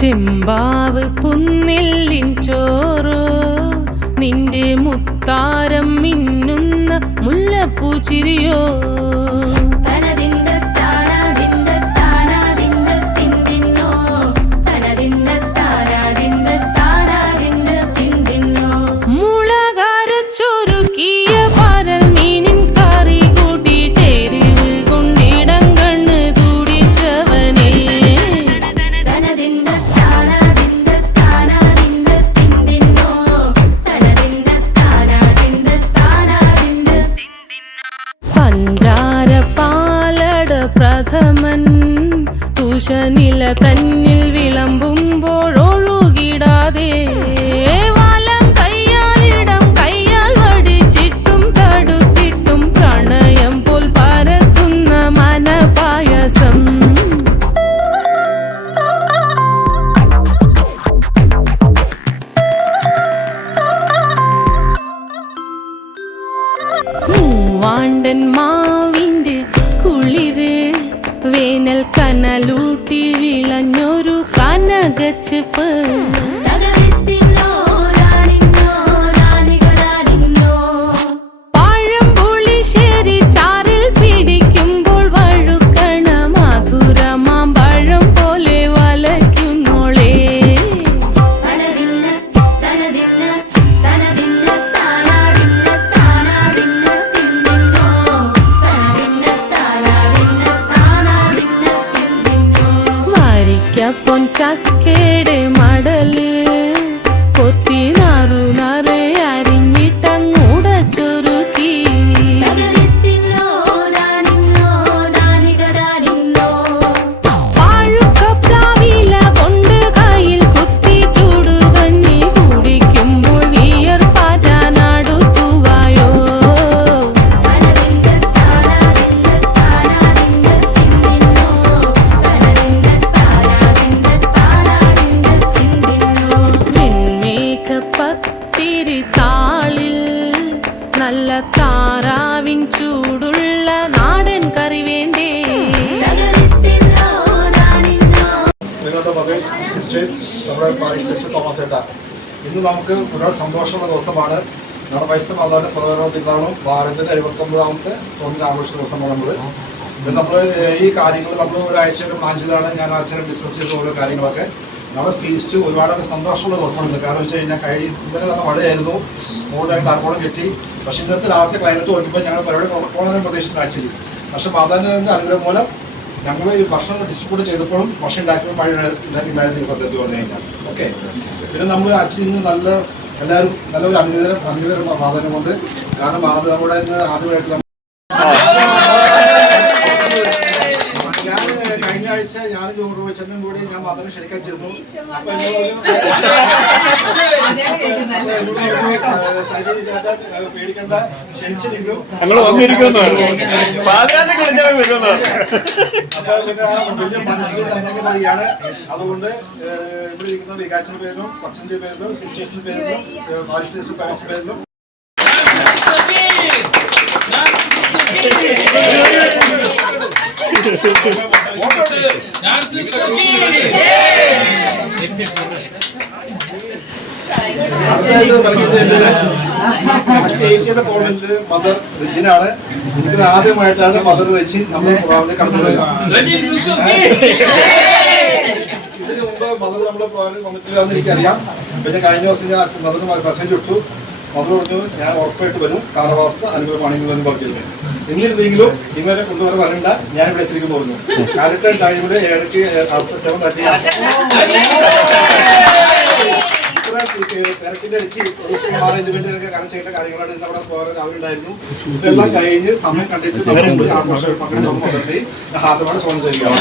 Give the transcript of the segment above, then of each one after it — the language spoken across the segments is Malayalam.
ചെമ്പാവ് പുന്നില്ലിൻ ചോറോ നിന്റെ മുത്താരം മിന്നുന്ന മുല്ലപ്പൂച്ചിരിയോ മുളകരച്ചൊരുക്കിയ പരൽ മീനിൻ കറി കൂട്ടിട്ടേരിവ് കൊണ്ടിടം കണ്ണ് തുടിച്ചവനേ പഞ്ചാര പാലട പ്രഥമൻ തുഷനില തന്നിൽ വിളമ്പുമ്പോഴൊഴുകിടാതെ വലം കയ്യാലിടം കയ്യാൽ വടിച്ചിട്ടും തടുത്തിട്ടും പ്രണയം പോൽ പരക്കുന്ന മനപായസം മൂവാണ്ടൻ മാവിന്റെ കുളിര് വേനൽ കനലൂട്ടി വിളഞ്ഞൊരു കനകച്ചെപ്പ് പഴംപുളിശ്ശേരി ചാറിൽ പിടിക്കുമ്പോൾ വഴുക്കണ മധുരമാം പഴം പോലെ വലയ്ക്കുന്നോളേ പൊൻചക്കയുടെ മടല് കൊത്തി നാറു നാറ് അരിഞ്ഞിട്ടങ്ങൂട ചൊരുക്കി പാഴുക്കപ്ലാവില കൊണ്ട് കയ്യിൽ കുത്തി ചൂടുകഞ്ഞി കുടിക്കുമ്പോൾ വിയർപ്പാറ്റാനടുത്തുവായോ പത്തിരി താളിൽ നല്ല താറാവിൻ ചൂടുള്ള നാടൻ കറി വേണ്ടേ. നിങ്ങളുടെ മദേഴ്സ് സിസ്റ്റേഴ്സ്, നമ്മുടെ പാരിഷ് മിസ്റ്റർ തോമസ് ഏട്ടാ, ഇന്ന് നമുക്ക് ഒരുപാട് സന്തോഷമുള്ള ദിവസമാണ്. നമ്മുടെ വൈഷ്ണവ മാതാവിന്റെ സ്വതന്ത്ര തിരുനാളും ഭാരതത്തിന്റെ 79ാമത്തെ സ്വാതന്ത്ര്യ ആഘോഷ ദിവസമാണ് നമ്മൾ ഈ കാര്യങ്ങൾ നമ്മൾ ഒരാഴ്ചയുടെ പ്ലാൻ ചെയ്താണ്. ഞാൻ അച്ഛനെ ഡിസ്കസ് ചെയ്ത ഓരോ കാര്യങ്ങളൊക്കെ നമ്മുടെ ഫീസ്റ്റ് ഒരുപാടൊക്കെ സന്തോഷമുള്ള ദിവസമാണ്. കാരണം വെച്ച് കഴിഞ്ഞാൽ ഇന്നലെ തന്നെ മഴയായിരുന്നു, കൂടുതലായിട്ട് താർക്കോളം കിട്ടി. പക്ഷേ ഇന്നത്തെ രാവിലത്തെ ക്ലൈമറ്റ് നോക്കുമ്പോൾ ഞങ്ങൾ പരിപാടി പോകണമെന്ന് പ്രതീക്ഷിച്ചു ആക്ച്വലി. പക്ഷേ മാതാവിൻ്റെ അനുഗ്രഹം മൂലം ഞങ്ങൾ ഈ ഭക്ഷണം ഡിസ്ട്രിബ്യൂട്ട് ചെയ്തപ്പോഴും ഭക്ഷണം ഉണ്ടാക്കിയപ്പോൾ മഴ ഉണ്ടായിരുന്നില്ല സത്യത്തിൽ പറഞ്ഞു കഴിഞ്ഞാൽ. ഓക്കെ, പിന്നെ നമ്മൾ ആക്ച്വലി ഇന്ന് എല്ലാവരും നല്ലൊരു അംഗീകാരം മാതാവിനെ കൊണ്ട്. കാരണം മാതാവ് നമ്മുടെ ഇന്ന് ആദ്യമായിട്ട് കഴിഞ്ഞ ആഴ്ച ഞാനും ജോറു വെച്ചനും കൂടി ഞാൻ മാതാവിനെ ക്ഷണിക്കാൻ ചെന്നു. അപ്പൊ പേടിക്കണ്ട, ക്ഷണിച്ചിരിക്കും. അപ്പൊ പിന്നെ വലിയ മനസ്സിൽ തന്നെയാണ്. അതുകൊണ്ട് ഇവിടെ ഇരിക്കുന്ന വികാസിന്റെ പേരിലും കൊച്ചന്റെ പേരിലും സിസ്റ്റേഴ്സിന്റെ പേരിലും മാരിഷ് തോമസ് പേരിലും കോളേജില് മദർ റിജിനാണ്. എനിക്ക് ആദ്യമായിട്ടാണ് മദർ റിജി നമ്മൾ പ്രോഗ്രാമിൽ കടന്നു വരിക. ഇതിനു മുമ്പ് മദർ നമ്മുടെ പ്രോഗ്രാമിൽ വന്നിട്ടില്ല എന്ന് എനിക്കറിയാം. പിന്നെ കഴിഞ്ഞ ദിവസം ഞാൻ മദറിന് മെസ്സേജ് ഇട്ടു. മദർ പറഞ്ഞു ഞാൻ ഉറപ്പായിട്ട് വരും, കാലാവസ്ഥ അനുകൂലമാണെങ്കിൽ എന്ന് പറഞ്ഞിരുന്നു. എന്നിരുന്നെങ്കിലും ഇവരെ കൊണ്ടുവരെ വരണ്ട, ഞാൻ ഇവിടെ എത്തിരിക്കുന്നു പറഞ്ഞു. കറക്റ്റ് ടൈമില് 7:30 തിരക്കിന്റെ അടിച്ച് മാനേജ്മെന്റ് ഒക്കെ കറക്റ്റ് ചെയ്യേണ്ട കാര്യങ്ങളാണ് നമ്മുടെ അവരുണ്ടായിരുന്നു. ഇതെല്ലാം കഴിഞ്ഞ് സമയം കണ്ടിട്ട് നമ്മൾ ആഘോഷം പങ്കെടുത്ത് ഹാർദമാണ് സ്വാഗതം ചെയ്യുകയാണ്.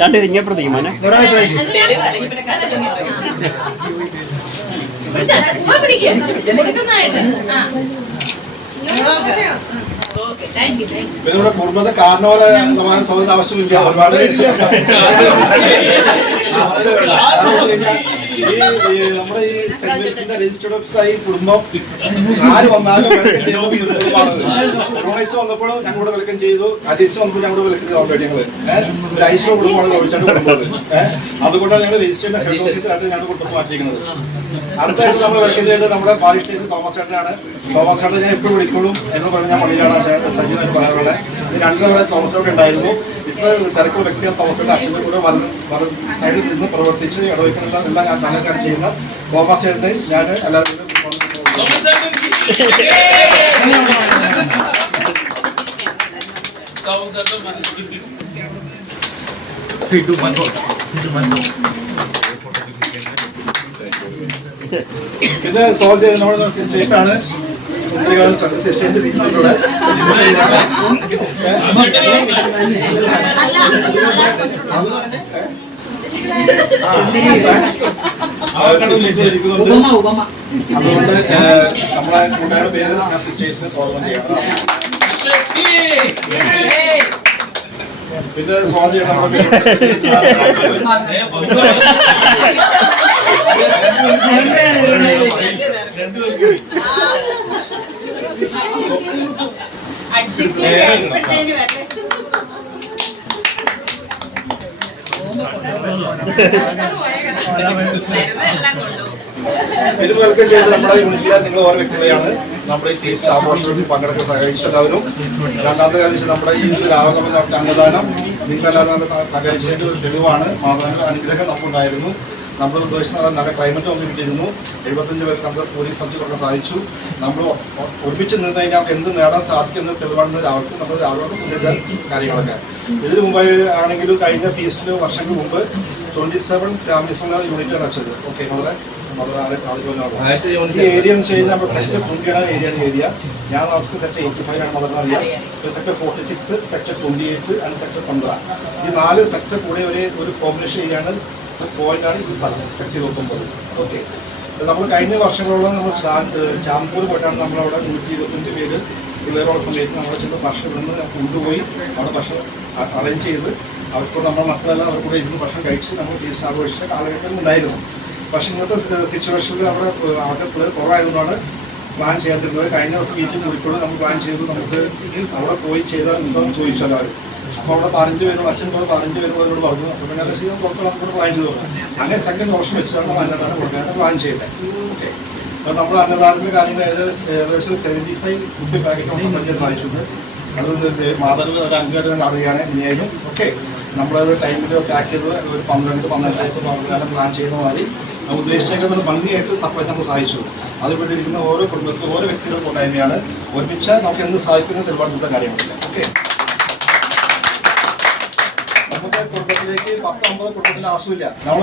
രണ്ട് ഇങ്ങേപ്പുറത്തേക്ക് മോനെ. നമ്മുടെ കുടുംബത്തെ കാരണവരെ സ്വന്തം ആവശ്യമില്ല ഒരുപാട് നമ്മുടെ ഈ സെന്റ് മേരീസിന്റെ രജിസ്റ്റേർഡ് ഓഫീസായി കുടുംബം ആര് വന്നാലും വെൽക്കം ചെയ്യുന്നത് യൂണിച്ച് വന്നപ്പോഴും ഞങ്ങളോട് വെൽക്കം ചെയ്തു. അജയിച്ച് വന്നപ്പോൾ ഞങ്ങളോട് വെൽക്കം ചെയ്തു. ഓൾറെഡി ഞങ്ങള് ഒരു ഐശ്വര്യ കുടുംബമാണ് ചോദിച്ചാൽ കുടുംബത്. അതുകൊണ്ടാണ് ഞങ്ങൾ രജിസ്റ്റേർഡ് ഹെഡ് ഓഫീസിലായിട്ട് ഞങ്ങൾ കൊടുത്തു മാറ്റിയിരിക്കുന്നത്. അടുത്തായിട്ട് നമ്മൾ വെൽക്കം ചെയ്തത് നമ്മുടെ പാരിഷ് സ്റ്റേറ്റ് തോമസ് ചേട്ടനാണ്. തോമസ് ചേട്ടൻ ഞാൻ എപ്പോഴും വിളിക്കുള്ളൂ എന്ന് പറഞ്ഞ് ഞാൻ പള്ളിയിലാണ് സജീവമായിട്ട് പറയാറുള്ളത്. ഇത് രണ്ടുതവണ തോമസ് ചേട്ടൻ ഉണ്ടായിരുന്നു. ഇത്ര തിരക്കുള്ള വ്യക്തിയാണ് തോമസ് ചേട്ടൻ. അച്ഛൻ്റെ കൂടെ സൈഡിൽ നിന്ന് പ്രവർത്തിച്ച് ഇടവയ്ക്കുന്ന എല്ലാം ഞാൻ തന്നെക്കാണ് ചെയ്യുന്ന തോമസ് ചേട്ടന് ഞാൻ എല്ലാവരും ഇത് സോൾവ് ചെയ്ത് നമ്മുടെ സിസ്റ്റേഴ്സ് ആണ്. സിസ്റ്റേഴ്സ് അതുകൊണ്ട് നമ്മളെ കൂട്ടുകാരുടെ പേര് ഞാൻ സിസ്റ്റേഴ്സിനെ സ്വാഗതം ചെയ്യണം. പിന്നെ സ്വാഗതം ചെയ്യണം നമ്മുടെ ഇത് വെൽക്കം ചെയ്ത് നമ്മുടെ യൂണിറ്റിലെ നിങ്ങൾ ഓരോ വ്യക്തികളെയാണ് നമ്മുടെ ഈ ഫീസ്റ്റ് ആഘോഷത്തിൽ പങ്കെടുക്കാൻ സഹകരിച്ച എല്ലാവരും. രണ്ടാമത്തെ കാര്യം നമ്മുടെ ഈ രാവിലെ നമ്മൾ നടത്തിയ അന്നദാനം നിങ്ങളെല്ലാവരും സഹകരിച്ചതിന്റെ ഒരു തെളിവാണ്. മാതാവിന്റെ അനുഗ്രഹം നമുക്കുണ്ടായിരുന്നു. നമ്മൾ ഉദ്ദേശിച്ച നല്ല ക്ലൈമറ്റ് നമുക്ക് കിട്ടിയിരുന്നു. 75 പേർക്ക് നമുക്ക് പോലീസ് സംബന്ധിച്ച് കൊടുക്കാൻ സാധിച്ചു. നമ്മൾ ഒരുമിച്ച് നിന്ന് കഴിഞ്ഞാൽ നമുക്ക് എന്ത് നേടാൻ സാധിക്കുന്ന തെളിവാണെന്ന് രാവിലെ നമ്മൾ രാവിലെ മുന്നേറ്റാൻ കാര്യങ്ങളൊക്കെ. ഇതിന് മുമ്പായി ആണെങ്കിലും കഴിഞ്ഞ ഫീസ്റ്റിൽ വർഷങ്ങൾക്ക് മുമ്പ് 27 ഫാമിലീസുള്ള യൂണിറ്റാണ് വെച്ചത്. ഓക്കെ ഈ ഏരിയ എന്ന് വെച്ച് കഴിഞ്ഞാൽ നമ്മുടെ സെക്ടർ 20 ആണ് ഏരിയ. ഞാൻ താമസിക്കുന്ന സെക്ടർ 85 ആണ് മദറിന് അറിയാം. Sector 46, sector 28 and sector 15. ഈ 4 സെക്ടർ കൂടെ ഒരു കോമ്പിനേഷൻ ഏരിയയാണ് പോയിന്റാണ് ഈ സ്ഥലം സെക്ടർ 29. ഓക്കെ, നമ്മൾ കഴിഞ്ഞ വർഷങ്ങളോളം നമ്മൾ ചാന്ദൂർ പോയിട്ടാണ് നമ്മളവിടെ 125 പേര് പിള്ളേരുള്ള സമയത്ത് നമ്മളെ ചെന്ന് ഭക്ഷണം ഇവിടുന്ന് കൊണ്ടുപോയി അവിടെ ഭക്ഷണം അറേഞ്ച് ചെയ്ത് അവർക്ക് നമ്മുടെ മക്കളെല്ലാം അവർ കൂടെ ഇരുന്ന് ഭക്ഷണം കഴിച്ച് നമ്മൾ ഫീസ്റ്റ് ആഘോഷിച്ച കാലഘട്ടം ഉണ്ടായിരുന്നു. പക്ഷെ ഇന്നത്തെ സിറ്റുവേഷനിൽ അവിടെ പിള്ളേർ കുറവായതുകൊണ്ടാണ് പ്ലാൻ ചെയ്യാണ്ടിരുന്നത്. കഴിഞ്ഞ ദിവസം വീട്ടിൽ കൂടിക്കൊണ്ട് നമ്മൾ പ്ലാൻ ചെയ്ത് നമുക്ക് അവിടെ പോയി ചെയ്താൽ എന്താണെന്ന് ചോദിച്ചു എല്ലാവരും. അപ്പോൾ അവിടെ 15 പേരോട് അച്ഛൻ 15 പേരോട് അവരോട് പറഞ്ഞു. അപ്പോൾ പിന്നെ അത് ചെയ്താൽ പുറത്ത് നമുക്ക് പ്ലാൻ ചെയ്തു. അങ്ങനെ സെക്കൻഡ് ഓപ്ഷൻ വെച്ചാണ് നമ്മൾ അന്നദാനം കൊടുക്കാനായിട്ട് പ്ലാൻ ചെയ്തത്. ഓക്കെ, അപ്പോൾ നമ്മൾ അന്നദാനത്തിൻ്റെ കാര്യങ്ങൾ ഏകദേശം 75 ഫുഡ് പാക്കറ്റ് നമ്മൾ സംബന്ധിക്കാൻ സാധിച്ചിട്ടുണ്ട്. അത് മാതാവ് ഒരു അനുഗ്രഹം കാണുകയാണ് ഇനിയായാലും. ഓക്കെ, നമ്മളത് ടൈമിൽ പാക്ക് ചെയ്ത് ഒരു 12-12 പ്ലാൻ ചെയ്യുന്ന മാതിരി നമ്മൾ ഉദ്ദേശിച്ചേക്കുന്നത് ഭംഗിയായിട്ട് സപ്ലൈ നമുക്ക് സാധിച്ചു. അതുകൊണ്ട് ഇരിക്കുന്ന ഓരോ കുടുംബത്തിലും ഓരോ വ്യക്തികൾക്കും ഉണ്ടായിരുന്നതാണ്. ഒരുമിച്ച് നമുക്ക് എന്ത് സാധിക്കുന്ന തെളിവാടുത്ത കാര്യങ്ങളില്ല. ഓക്കെ, നമുക്ക് കുടുംബത്തിലേക്ക് 10-50 കുടുംബത്തിന്റെ ആവശ്യമില്ല. നമ്മൾ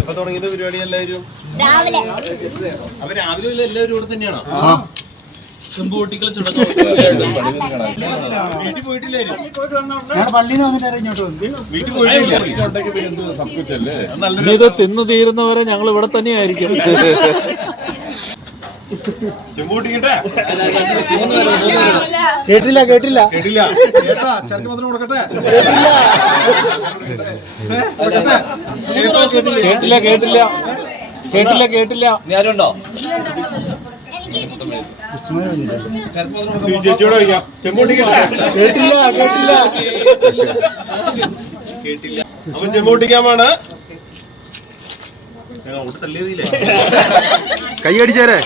എപ്പോ തുടങ്ങിയത് പരിപാടി എല്ലാവരും? രാവിലെ അപ്പൊ രാവിലെ എല്ലാവരും ഇവിടെ തന്നെയാണോ? വീട്ടിൽ പോയിട്ടില്ലായിരുന്നു. പള്ളിയിൽ വന്നിട്ട് ഇങ്ങോട്ട് വന്നു. വീട്ടിൽ പോയിട്ടില്ല. ഇത് തിന്നു തീരുന്നവരെ ഞങ്ങൾ ഇവിടെ തന്നെയായിരിക്കും. ചെമ്പ് പൊട്ടിക്കട്ടെ? കേട്ടില്ല കേട്ടില്ല കേട്ടില്ല. കേട്ടാ ചരക്ക് പത്രം കൊടുക്കട്ടെ? കൊടുക്കട്ടെ? കേട്ടോ കേട്ടില്ലേ? കേട്ടില്ല കേട്ടില്ല കേട്ടില്ല കേട്ടില്ല. ചേച്ചിയോട് ചോദിക്കാം. ചെമ്പ് പൊട്ടിക്കട്ടെ? കേട്ടില്ല കേട്ടില്ല കേട്ടില്ല. അപ്പൊ ചെമ്പ് പൊട്ടിക്കാമാണ്. ഞങ്ങൾ അങ്ങോട്ട് തള്ളിയതില്ലേ? കൈ അടിച്ചേരെ.